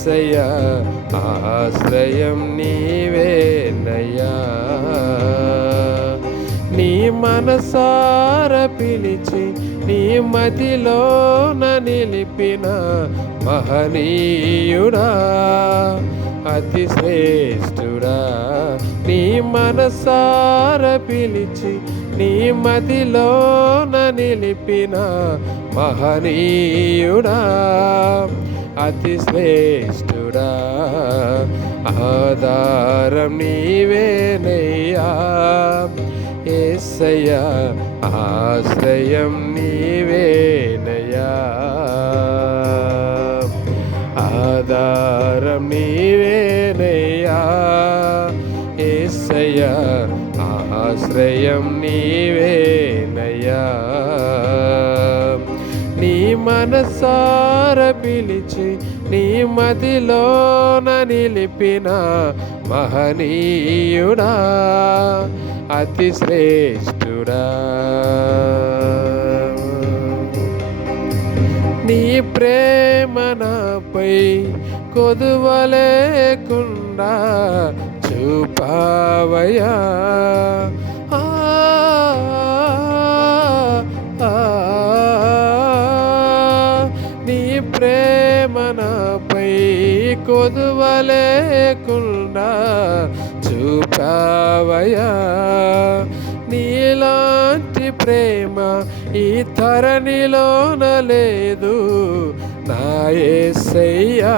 యేసయ్యా ఆశ్రయం నీవేనయ్యా. నీ మనసార పిలిచి నీ మదిలోన నిలిపిన మహనీయుడా, అతి శ్రేష్ఠుడా. నీ మనసార పిలిచి నీ మదిలోన నిలిపిన మహనీయుడా, అతి శ్రేష్ఠుడా. ఆధారం నీవేనయ్యా యేసయ్యా, ఆశ్రయం నీవేనయ్యా. ఆధారం నీవేనయ్యా యేసయ్యా, ఆశ్రయం నీవేనయ్యా. నీ మనసార పిలిచి నీ మదిలోన నిలిపిన మహనీయుడా, అతి శ్రేష్ఠుడా. నీ ప్రేమ నాపై కొదువలేకుండా చూపావయ్యా. నీ ప్రేమ నాపై కొదువలేకుండా చూపావయ్యా. నీలాంటి ప్రేమ ఈ ధరణిలోన లేదు నా యేసయ్యా.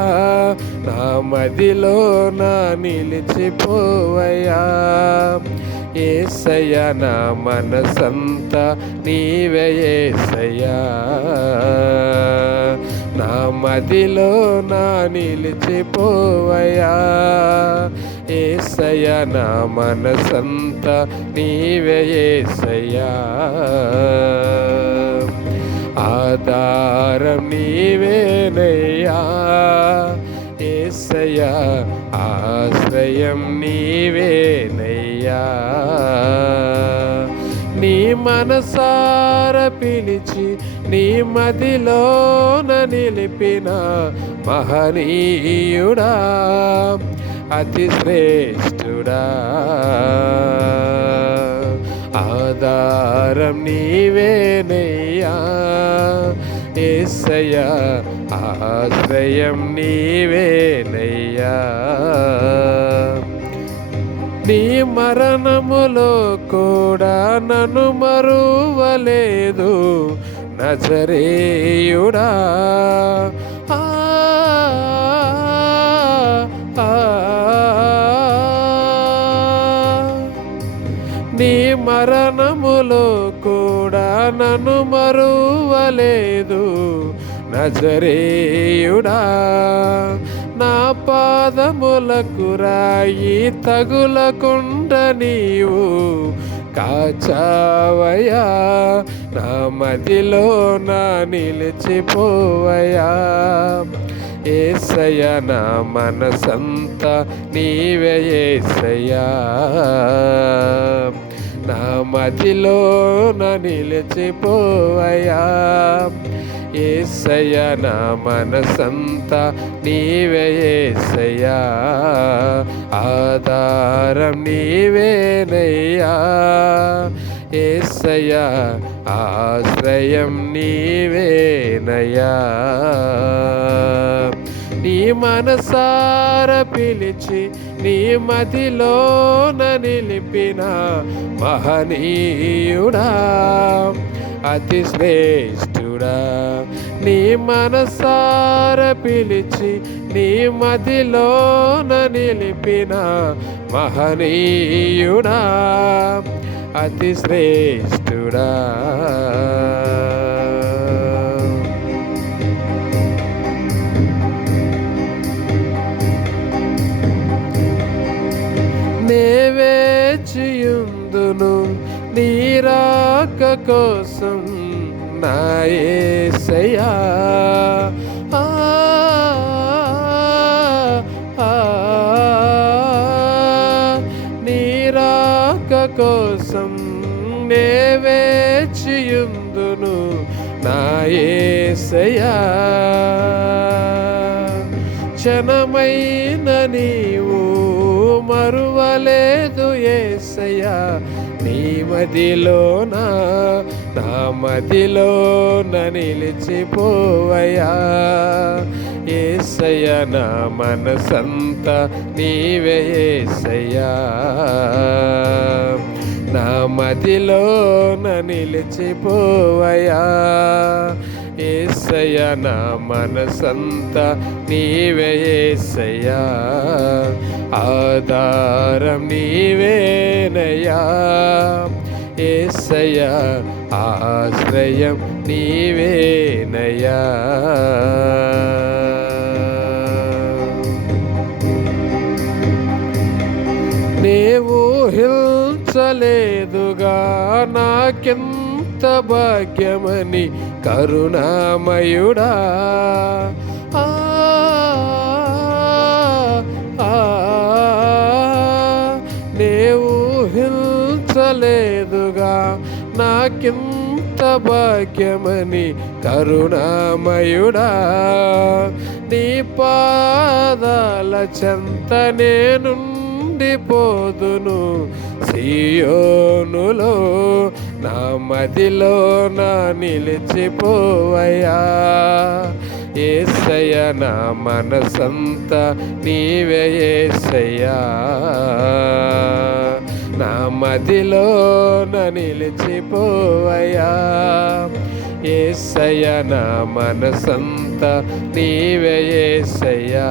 నా మదిలోన నిలిచిపోవయ్యా యేసయ్యా. నా మనసంతా నీవే యేసయ్యా. నా మదిలోన నిలిచిపోవయ్యా యేసయ్యా. నా మనసంతా నీవే యేసయ్యా. ఆధారం నీవేనయ్యా యేసయ్యా, ఆశ్రయం నీవేనయ్యా. నీ మనసార పిలిచి నీ మదిలోన నిలిపిన మహనీయుడా, అతి శ్రేష్ఠుడా. ఆధారం నీవేనయ్యా యేసయ్యా, ఆశ్రయం నీవేనయ్యా. నీ మరణములో కూడా నన్ను మరువలేదు నజరేయుడా. నీ మరణములో కూడా నన్ను మరువలేదు నజరేయుడా. నా పాదములకు రాయి తగులకుండా నీవు కాచావయ్యా. నా మదిలో నా నిలిచిపోవయ్యా యేసయ్యా. నా మనసంతా నీవే యేసయ్యా. నా మదిలో నా నిలిచిపోవయ్యా యేసయ్యా. నా మనసంతా నీవే యేసయ్యా. ఆధారం నీవేనయ్యా యేసయ్యా, ఆశ్రయం నీవేనయ్యా. నీ మనసార పిలిచి నీ మదిలోన నిలిపిన మహనీయుడా, అతి శ్రేష్ఠుడా. నీ మనసార పిలిచి నీ మదిలోన నిలిపిన మహనీయుడా, అతి శ్రేష్ఠుడా. నే వేచియుందును నీ రాక కోసం నా యేసయ్యా. నీ రాక కోసం నే వేచియుందును నా యేసయ్యా. క్షణమైన నీవు మరువలేదు యేసయ్యా, నీ మదిలోన నా మదిలోన నిలిచిపోవయ్యా. యేసయ్యా నా మనసంతా నీవే యేసయ్యా, నా మదిలోన నిలిచిపోవయ్యా. యేసయ్యా నా మనసంతా నీవే యేసయ్యా, ఆధారం నీవేనయ్యా. యేసయ్యా ఆశ్రయం నీవేనయ్యా. నీవు ఊహించలేదుగా నాకెంత భాగ్యమని కరుణామయుడా. నీవు ఊహించలేదుగా నాకెంత భాగ్యమని కరుణామయుడా. నీ పాదాల చెంత నేనుండిపోదును సియోనులో, నా మదిలో నా నిలిచిపోవయ్యా. యేసయ్యా నా మనసంతా నీవే యేసయ్యా, నా మదిలో నా నిలిచిపోవయ్యా. యేసయ్యా నా మనసంతా నీవే యేసయ్యా,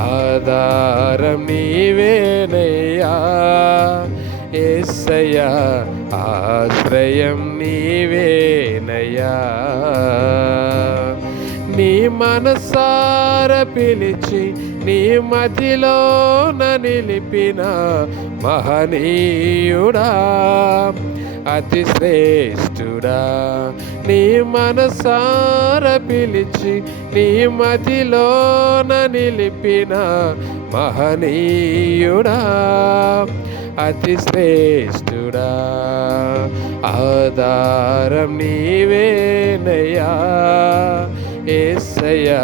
ఆధారం నీవేనయ్యా. యేసయ్యా ఆశ్రయం నీవేనయ్యా. నీ మనసార పిలిచి నీ మదిలోన నిలిపిన మహనీయుడా, అతి శ్రేష్ఠుడా. నీ మనసార పిలిచి నీ మదిలోన నిలిపిన మహనీయుడా, అతి శ్రేష్ఠుడా. ఆధారం నీవేనయ్యా. యేసయ్యా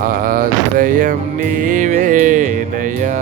ఆశ్రయం నీవేనయ్యా.